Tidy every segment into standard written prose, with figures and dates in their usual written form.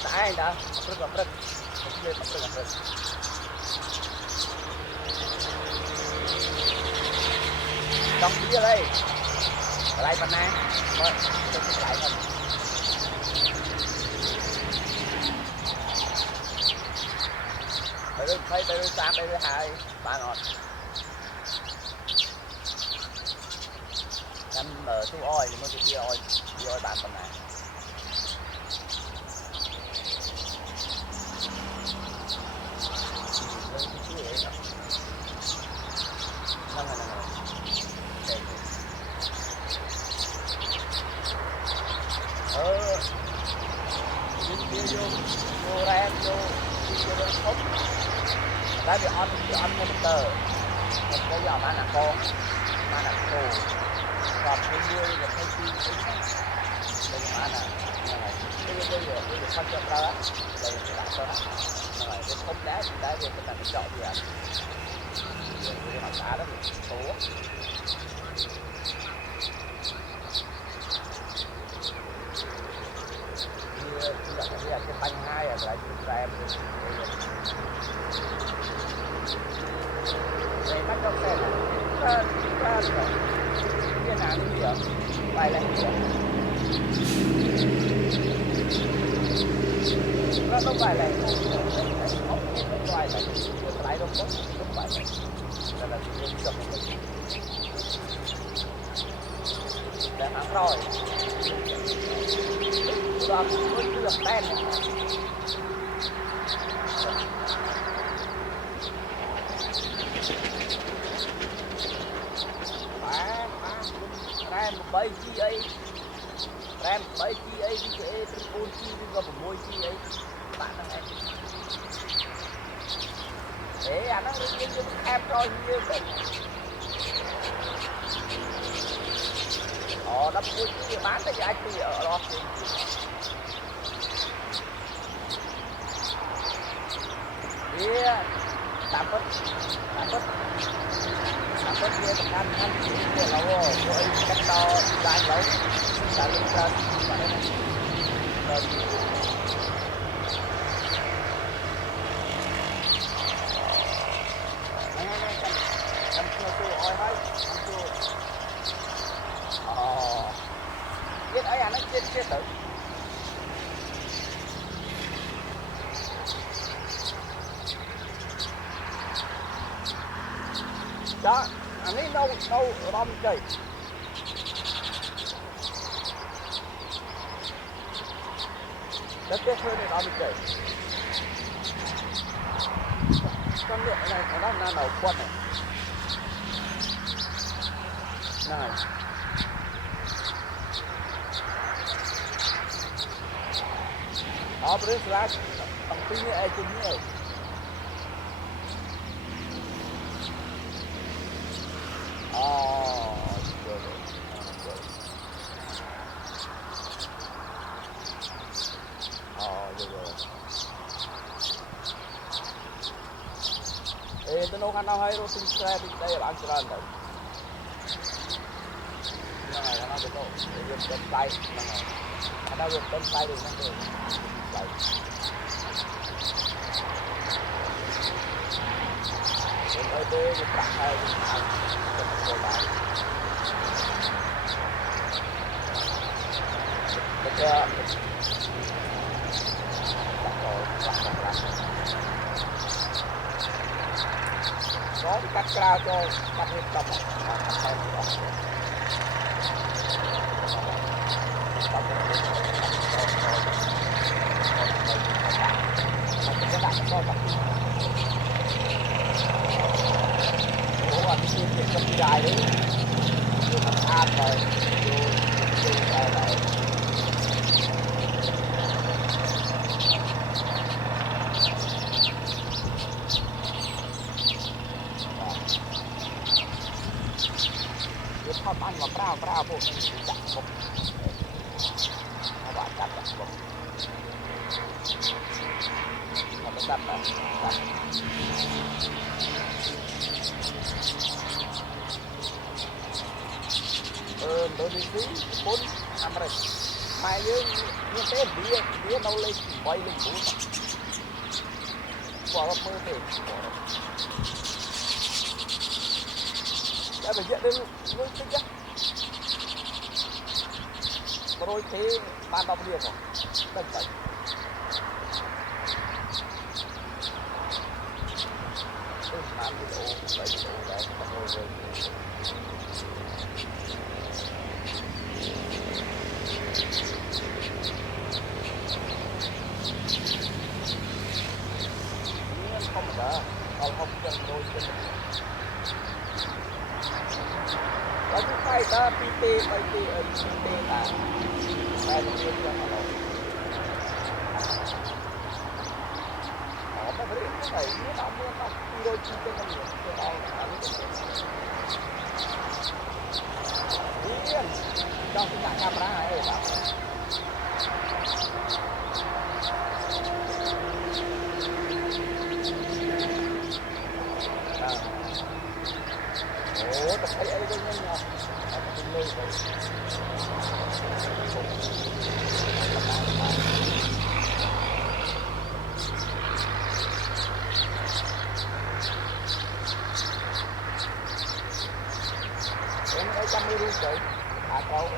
tải anh đã rất rất lên rất trong kia đây lại phần này rồi tôi lại phần bây giờ sang bây giờ hai ba ngọn em ở thu oi thì mới được đi oi bán phần này vô ra vô không đã bị on một tờ một cái giỏ bán là con bán là cổ còn cái nuôi được cái chi đây bán là bây giờ phân cho ra đây là cho nó rồi cái không đá thì đá về cái chọn gì ạ bây giờ họ đá đó thì số bây giờ cái bánh hai là lại ra em đây bắt trong xe ra rồi cái nào cũng được bài lại được nó không phải là không phải là lại đâu có không phải là chuyện chậm để hãng rồi rồi mới được tên ram bay chi ấy ram bay chi ấy đi cái con chi đi có một môi chi ấy bạn đang em để anh nó đi em coi như vậy họ đắp môi chi bán cái giá trị ở đó thì tạm bất kia một ăn kia lâu rồi cách to dài lâu đã lên trên và đây rồi này cầm chua oi hết chua biết ấy anh nó chết tử đó anh ấy đâu rom chơi đất tiếc hơn để rom chơi con lượng này nó đang nấu quần này này đó bữa ra bằng tí như ai cũng nhiều tôi nấu ăn nào hay rồi tôi sẽ đi đây bán cho anh đấy này nó được rồi được chân tay này nó được chân tay được nó được đấy ở đây một bạn này được lại có cái cắt ra cho cắt hết tâm cái dài đấy vô thành an rồi vô đây lạiทอดมันกับปลาพวกนี้จับกบเอาว่าจับกบเราไปจับแบบโดนดีปุ้นทำอะไร ខ្មែរយើងមានទេវានៅលេខ8លេខ4គាត់មើលទេតែវាយកទៅលុយតិច100ទេបាន10រៀលផងដល់ទៅបានវីដេអូដែរបងប្អូនវិញធម្មតាអល់ហុកចឹង100ចឹងហើយគឺខៃតា2ទេ3ទេអី2ទេតាតែវាចឹងអត់អត់មករៀនទៅវាអត់មានដល់200ជីទៅនឹងទៅដល់អានេះទៅរៀនចង់ដាក់កាមេរ៉ាអីបាទអូតែអីវិញហ្នឹងអត់លើទៅ em ở trong đi chị à câu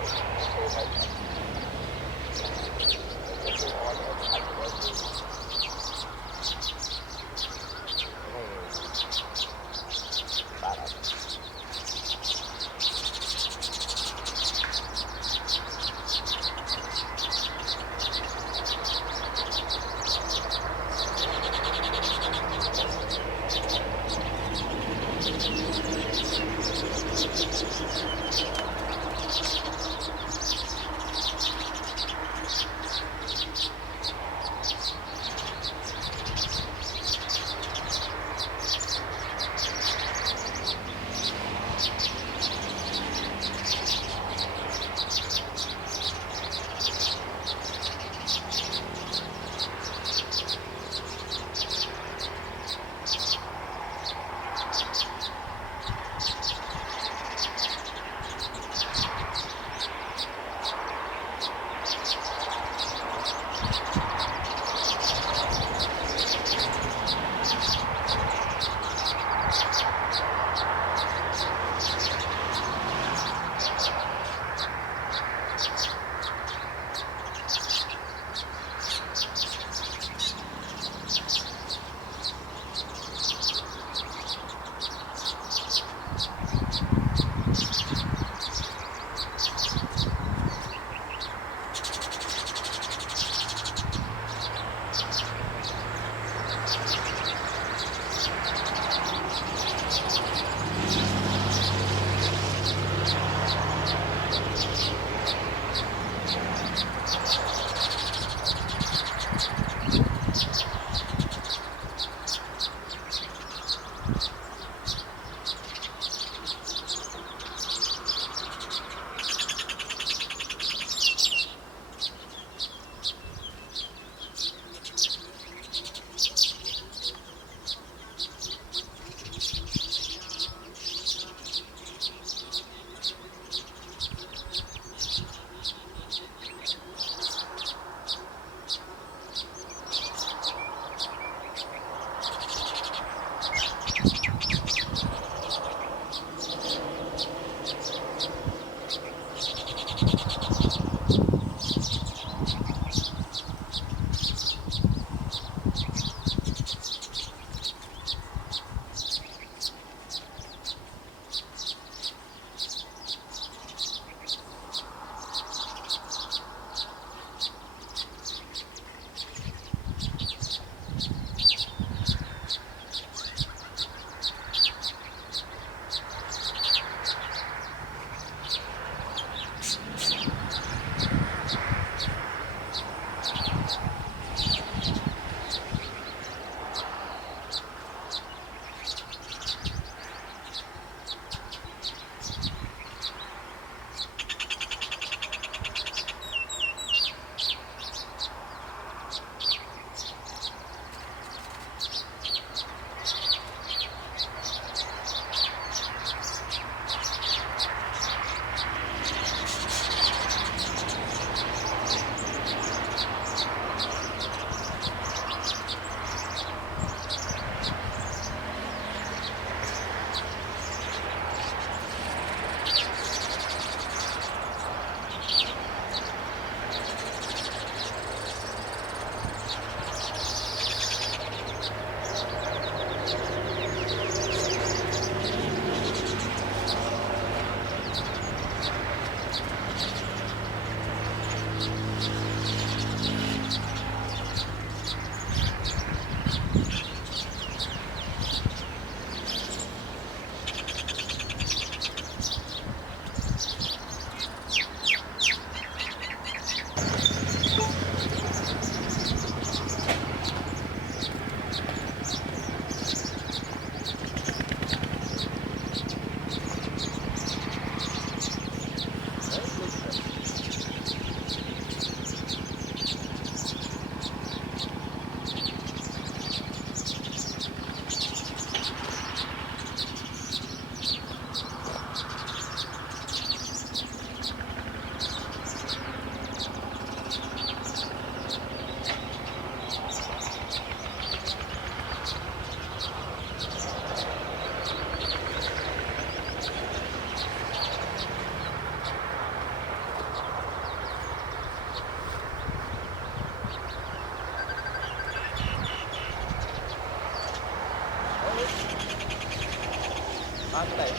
cái này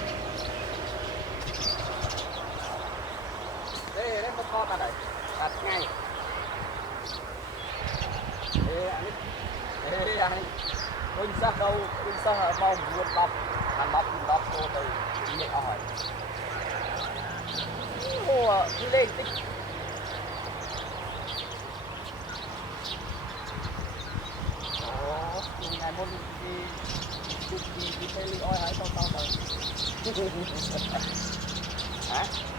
đây một con này đặt ngay anh đừng sao đâu đừng sao mau buồn đọc anh đọc cô từ nhẹ hỏi đi lên tích ngày môn đi đi đi oi hãy tao tao hả